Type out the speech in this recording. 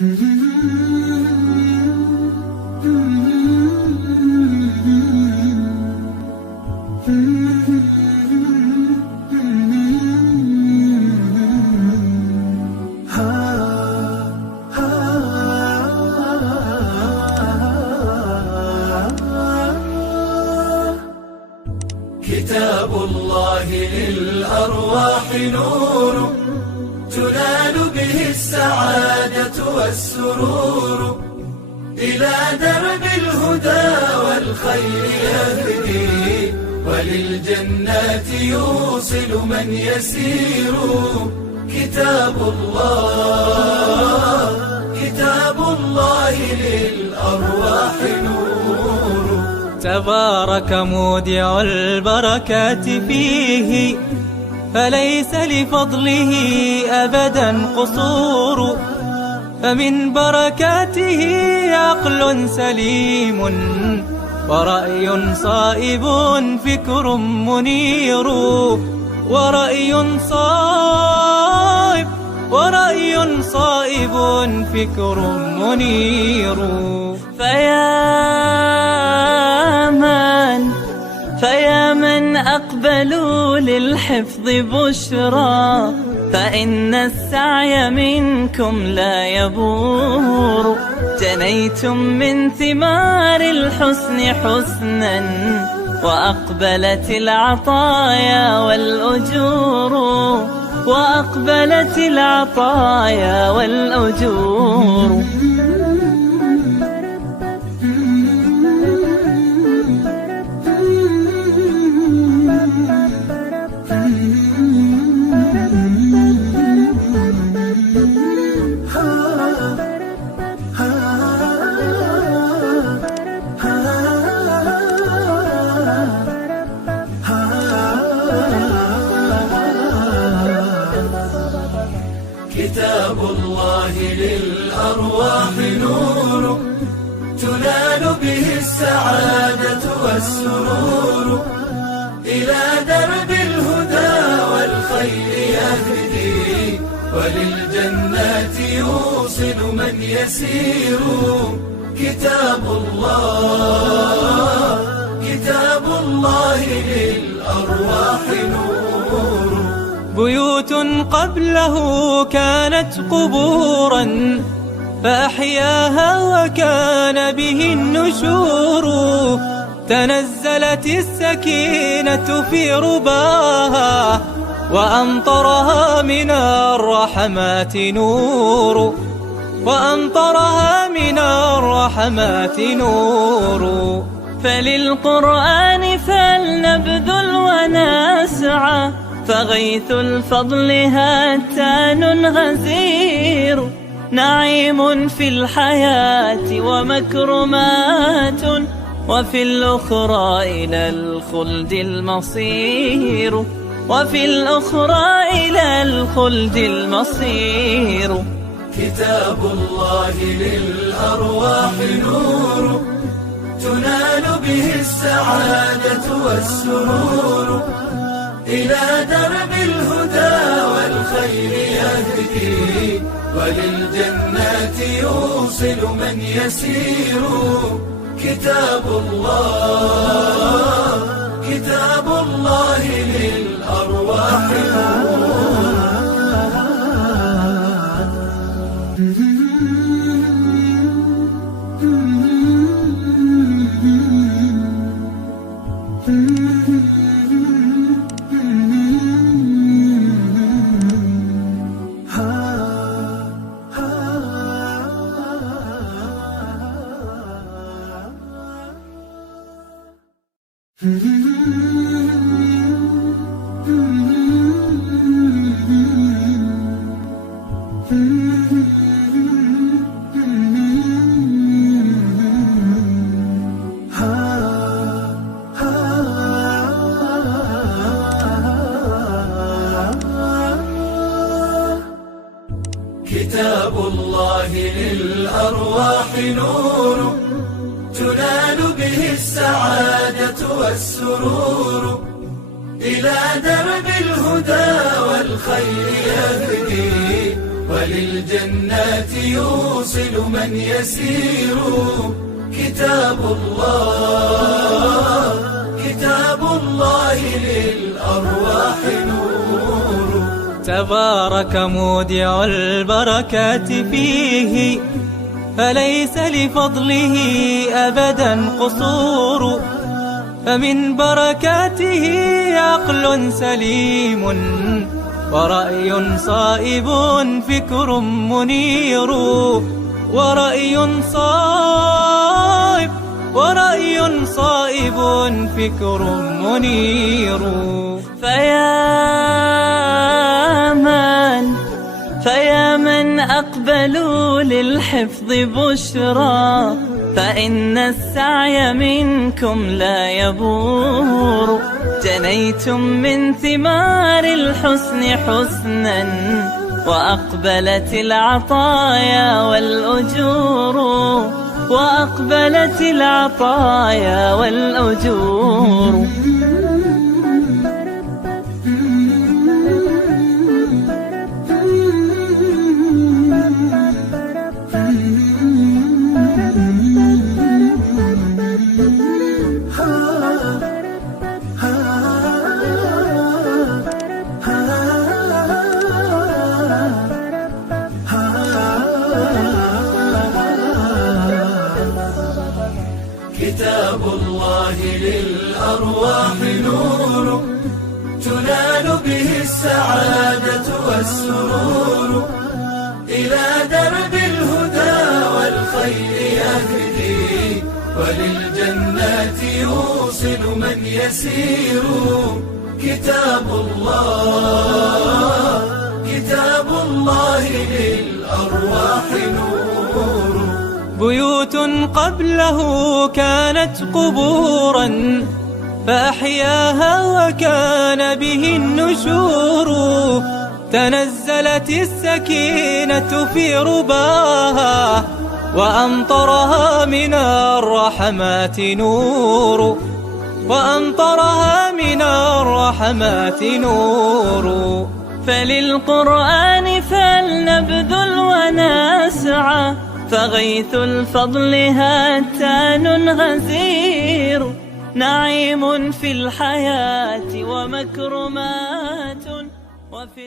كتاب الله للأرواح نور، تنال به السعادة والسرور، إلى درب الهدى والخير يهدي، وللجنات يوصل من يسير. كتاب الله للأرواح نور. تبارك مودع البركات فيه، فليس لفضله أبدا قصور. فمن بركاته عقل سليم، ورأي صائب فكر منير. ورأي صائب فكر منير. فيا من أقبلوا للحفظ بشرى، فإن السعي منكم لا يبور. جنيتم من ثمار الحسن حسنا، وأقبلت العطايا والأجور. كتاب الله للأرواح نور، تنال به السعادة والسرور، إلى درب الهدى والخير يهدي، وللجنات يوصل من يسير. كتاب الله للأرواح نور. بيوت قبله كانت قبورا، فأحياها وكان به النشور. تنزلت السكينة في رباها، وأمطرها من الرحمات نور. فللقرآن فلنبذل ونسعى، فغيث الفضل هاتان غزير. نعيم في الحياة ومكرمات، وفي الأخرى إلى الخلد المصير. كتاب الله للأرواح نور، تنال به السعادة والسرور، إلى درب الهدى والخير يهدي، وللجنات يوصل من يسير. كتاب الله للأرواح نور. كتاب الله للأرواح نور، تنال به السعادة والسرور، إلى درب الهدى والخير يهدي، وللجنات يوصل من يسير. كتاب الله للأرواح نور. تبارك مودع البركات فيه، فليس لفضله أبدا قصور. فمن بركاته عقل سليم، ورأي صائب فكر منير. ورأي صائب فكر منير. فيا من أقبلوا للحفظ بشرى، فإن السعي منكم لا يبور. جنيتم من ثمار الحسن حسنا، وأقبلت العطايا والأجور. وأقبلت العطايا والأجور. كتاب الله للأرواح نور، تنال به السعادة والسرور. إلى درب الهدى والخير يهدي، وللجنات يوصل من يسير. كتاب الله للأرواح نور. بيوت قبله كانت قبورا، فأحياها وكان به النشور. تنزلت السكينة في رباها، وأمطرها من الرحمات نور. فللقرآن فلنبذل ونسعى، فغيث الفضل هاتان غزير. نعيم في الحياة ومكرمات وفي